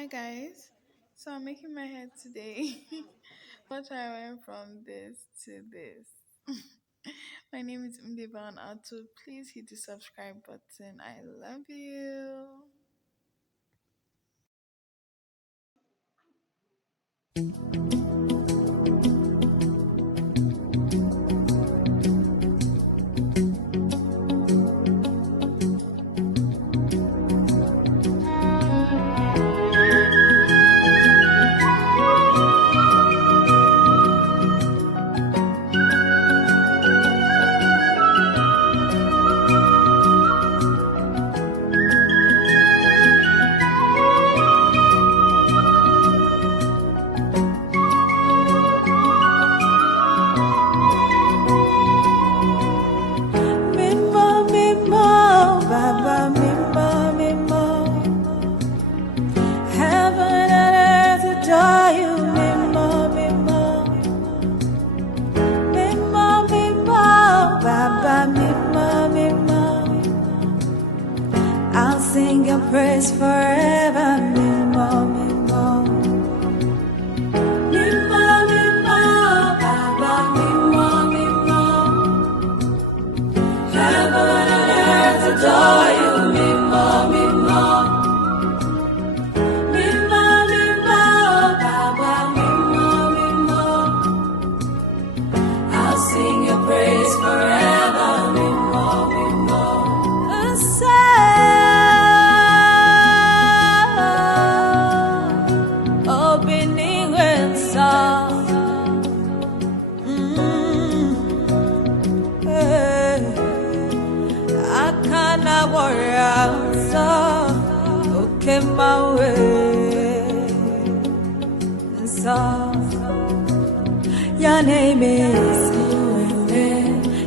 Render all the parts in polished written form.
Hi guys. So I'm making my hair today. What I went from this to this. My name is MDEVAAN360. Please hit the subscribe button. I love you. Mimo, mimo, baba, mimo, mimo. Heaven and earth adore you, mimo, mimo. Mimo, mimo, baba, mimo, mimo. I'll sing your praise forever, mimo, mimo. Mimo, mimo, baba, mimo, mimo. Heaven and earth adore you, mimo, mimo. Mimo, mimo, baba, mimo, mimo. I'll sing your praise forever, mimo, mimo. Opening and song. Akana warrior, okay my way. So your name is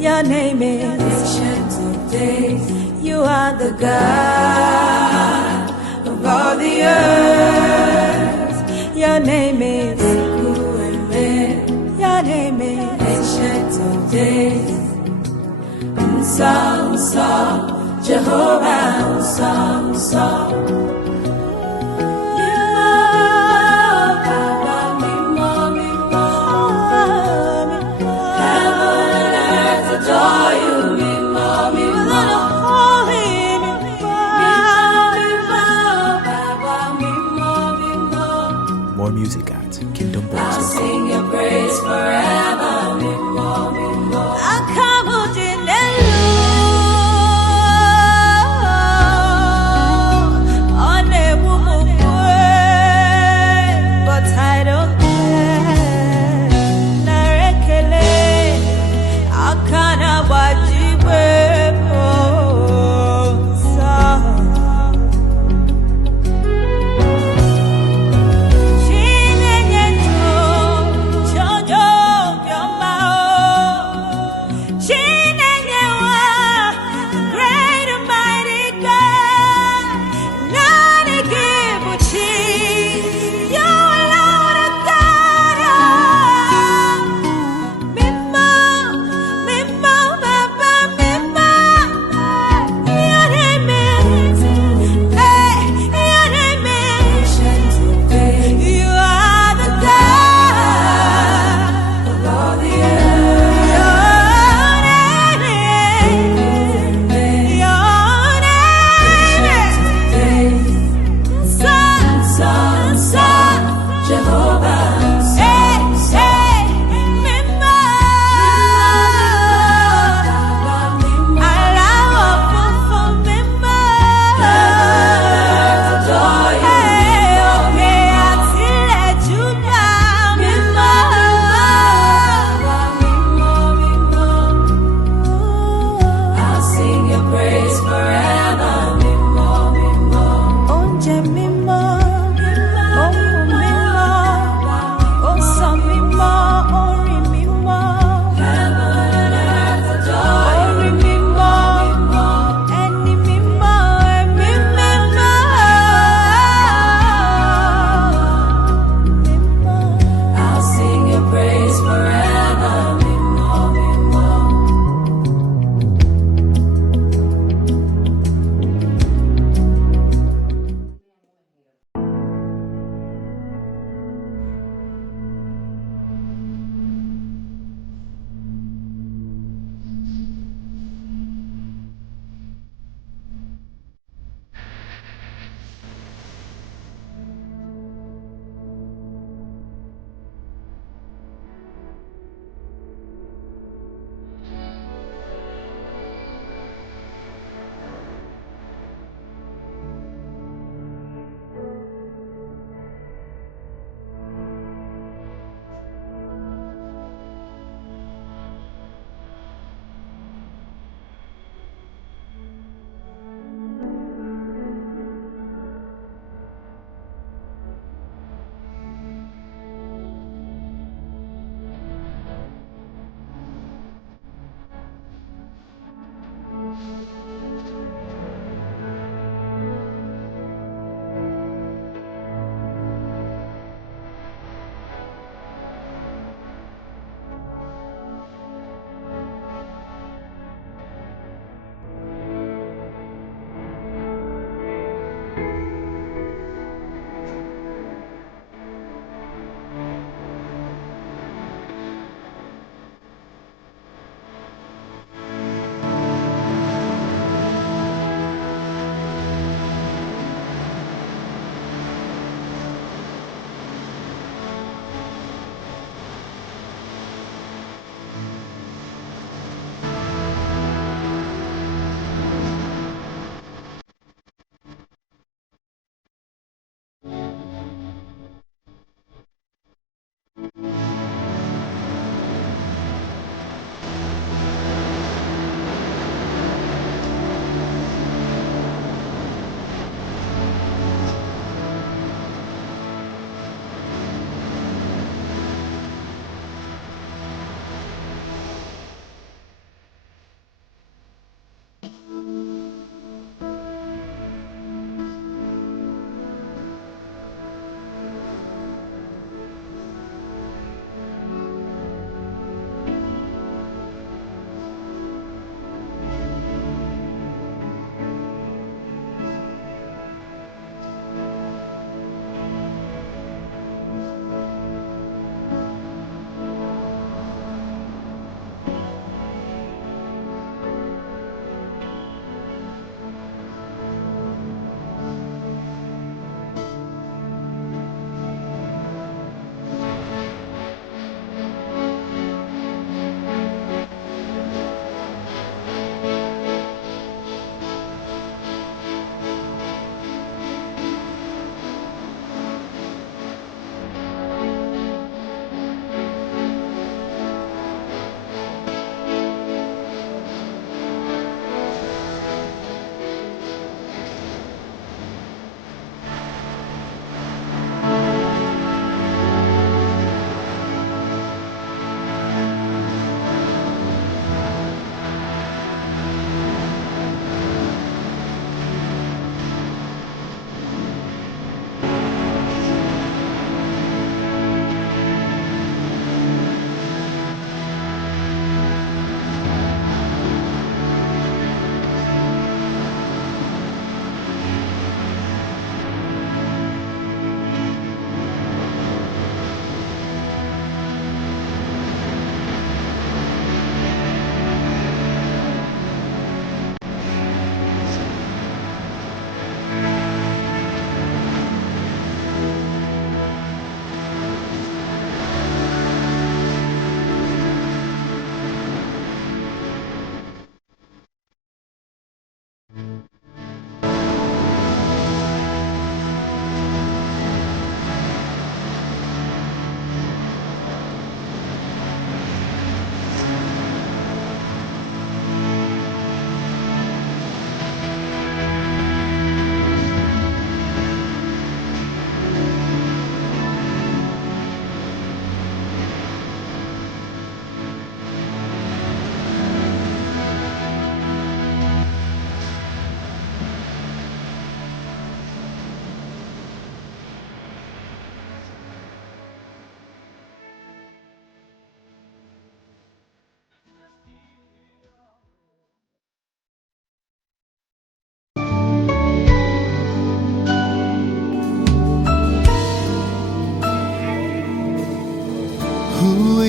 your name is Ancient of Days. You are the God of all the earth. Your name is your name is Ancient of Days. Song, song, Jehovah, song, song. Mimo, baba, mimo, mimo. Heaven and earth adore you, mimo, mimo. Mimo, mimo, baba, mimo, mimo. More music at I'll kingdomboys.com. sing your praise forever, mimo, mimo. But I don't care. Narekele, akana wajibe posa. Chinenyeto, chojo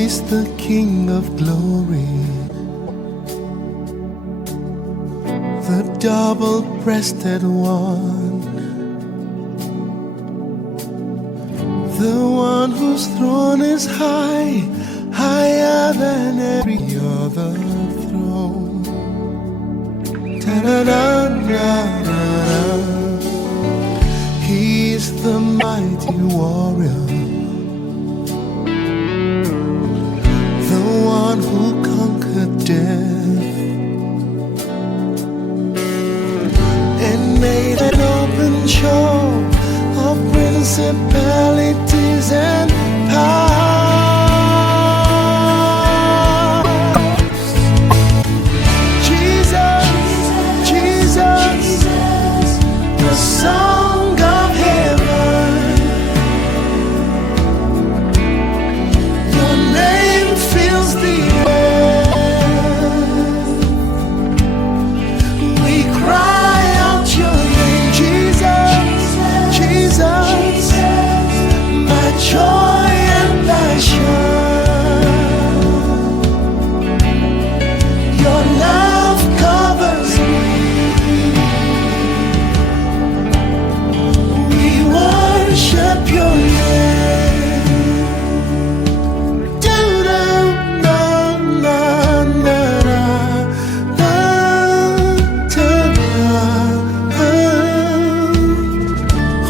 is the King of glory, the double-breasted one, the one whose throne is high, higher than every other throne. Ta-da-da-da-da-da. He is the mighty warrior, the one who conquered death and made an open show of principalities and powers. Jesus, Jesus, the song of heaven. Your name fills the earth. We cry out your name, Jesus, Jesus, my joy and passion. Your love covers me. We worship your name.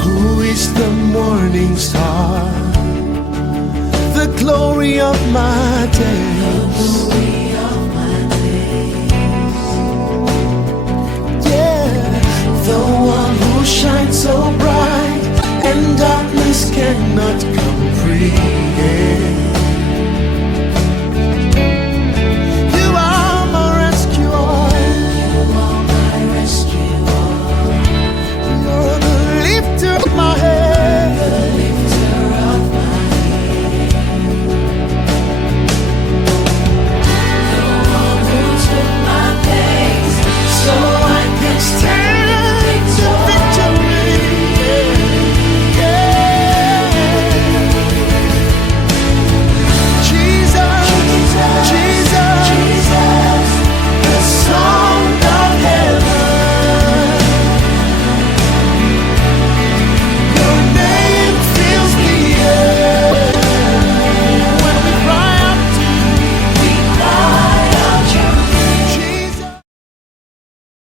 Who is the morning star, the glory of my day?